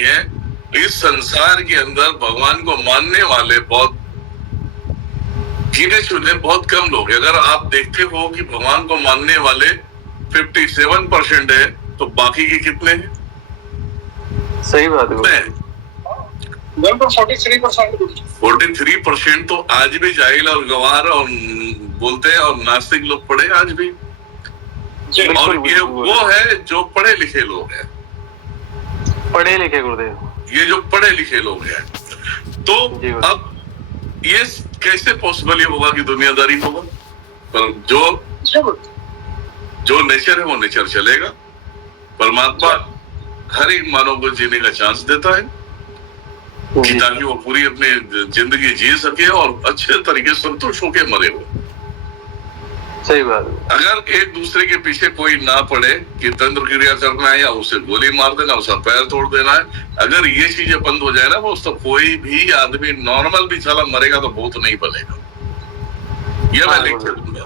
नहीं है। इस संसार के अंदर भगवान को मानने वाले बहुत गिने चुने बहुत कम लोग हैं। अगर आप देखते हो कि भगवान को मानने वाले 57% है, तो बाकी के कितने हैं? सही बात है। 43% तो आज भी जाहिल और गवार और बोलते हैं, और नास्तिक लोग पढ़े आज भी। और ये वो है जो पढ़े लिखे लोग हैं, पढ़े लिखे गुरुदेव, ये जो पढ़े लिखे लोग हैं। तो अब ये कैसे पॉसिबल होगा कि दुनियादारी होगा? पर जो नेचर है वो नेचर चलेगा। परमात्मा हर एक मानव को जीने का चांस देता है कि ताकि वो पूरी अपनी जिंदगी जी सके और अच्छे तरीके से संतुष्ट होके मरे हो। सही बात है। अगर एक दूसरे के पीछे कोई ना पड़े कि तंत्र क्रिया करना है या उसे गोली मार देना, उसका पैर तोड़ देना है, अगर ये चीजें बंद हो जाए ना, वो तो कोई भी आदमी नॉर्मल भी साला मरेगा तो बहुत नहीं बनेगा। ये मैं लिख के दूंगा,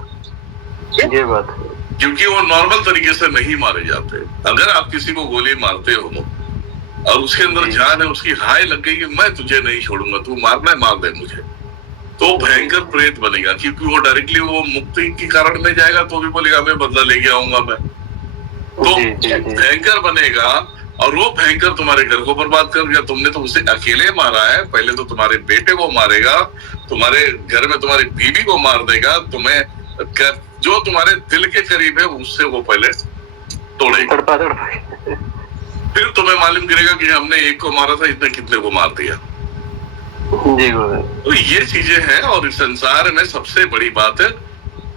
ये बात है। क्योंकि वो नॉर्मल तरीके से नहीं मारे जाते। अगर आप किसी को गोली मारते हो और उसके अंदर जान है, उसकी हाय लग गई कि मैं तुझे नहीं छोड़ूंगा, तू मारना है मार दे मुझे, तो भयंकर प्रेत बनेगा। क्योंकि वो डायरेक्टली वो मुक्ति के कारण में जाएगा तो भी बोलेगा मैं बदला लेके आऊंगा मैं, तो भयंकर बनेगा। और वो भयंकर तुम्हारे घर को बर्बाद कर दिया। तुमने तो उसे अकेले मारा है, पहले तो तुम्हारे बेटे को मारेगा, तुम्हारे घर में तुम्हारी बीवी को मार देगा, तुम्हें जो तुम्हारे दिल के करीब है उससे वो पहले तोड़ेगा। फिर तुम्हें मालूम करेगा कि हमने एक को मारा था, इसने कितने को मार दिया। जी। तो ये चीजें हैं। और इस संसार में सबसे बड़ी बात है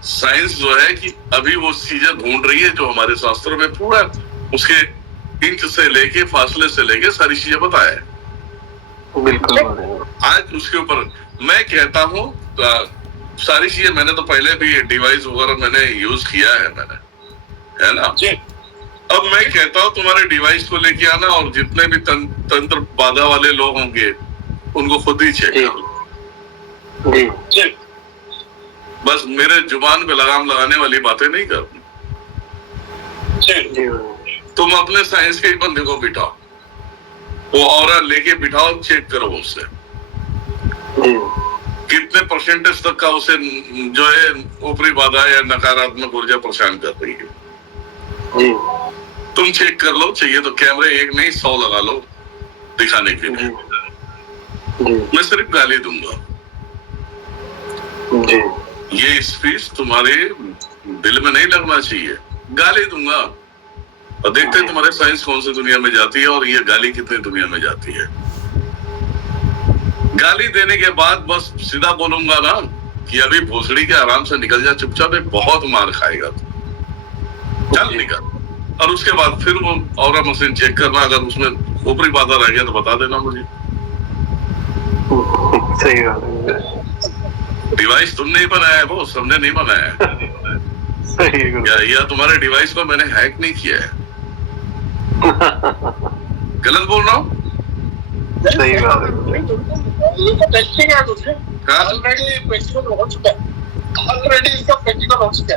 साइंस जो है कि अभी वो चीजें ढूंढ रही है जो हमारे शास्त्रों में पूरा उसके इंच से लेके फासले से लेके सारी चीजें बताया है। बिल्कुल। आज उसके ऊपर मैं कहता हूँ सारी चीजें मैंने तो पहले भी डिवाइस वगैरह मैंने यूज किया है मैंने, है ना। अब मैं कहता हूँ तुम्हारे डिवाइस को लेके आना और जितने भी तंत्र बाधा वाले लोग होंगे उनको खुद ही चेक करो। बस मेरे जुबान पे लगाम लगाने वाली बातें नहीं करनी। तुम अपने साइंस के ही बंदे को बिठाओ, वो ऑरा लेके बिठाओ, चेक करो उससे कितने परसेंटेज तक का उसे जो है ऊपरी बाधा या नकारात्मक ऊर्जा परेशान कर रही है। तुम चेक कर लो, चाहिए तो कैमरे एक नहीं 100 लगा लो दिखाने के लिए। मैं सिर्फ गाली दूंगा। ये स्पीच तुम्हारे दिल में नहीं लगना चाहिए, गाली दूंगा और देखते हैं तुम्हारे साइंस कौन सी दुनिया में जाती है और ये गाली कितनी दुनिया में जाती है। गाली देने के बाद बस सीधा बोलूंगा ना कि अभी भोसड़ी के आराम से निकल जा चुपचाप, बहुत मार खाएगा तो चल निकल। और उसके बाद फिर वो ऑरा मशीन चेक करना, अगर उसमें ऊपरी बाधा रह गया तो बता देना मुझे। सही बात है। डिवाइस तुमने ही बनाया है, वो सबने नहीं बनाया है। सही या तुम्हारे डिवाइस को मैंने हैक नहीं किया है। गलत बोल रहा हूँ? सही बात है।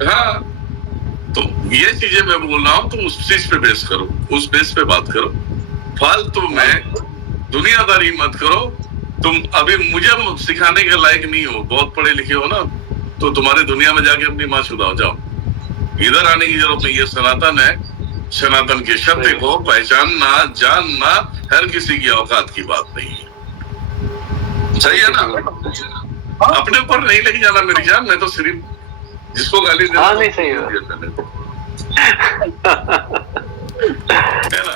हाँ, तो ये चीजें मैं बोल रहा हूँ, तुम उस चीज पे बेस करो, उस बेस पे बात करो। फालतू में दुनियादारी मत करो। तुम अभी मुझे सिखाने के लायक नहीं हो, बहुत पढ़े लिखे हो ना, तो तुम्हारे दुनिया में जाके अपनी माँ छुड़ाओ जाओ। इधर आने की जरूरत नहीं है। सनातन है, सनातन के सत्य को पहचानना जानना हर किसी की औकात की बात नहीं है। सही है ना? अपने ऊपर नहीं लेके जाना मेरी जान। मैं तो सिर्फ जिसको गाली देना नहीं सही है ना।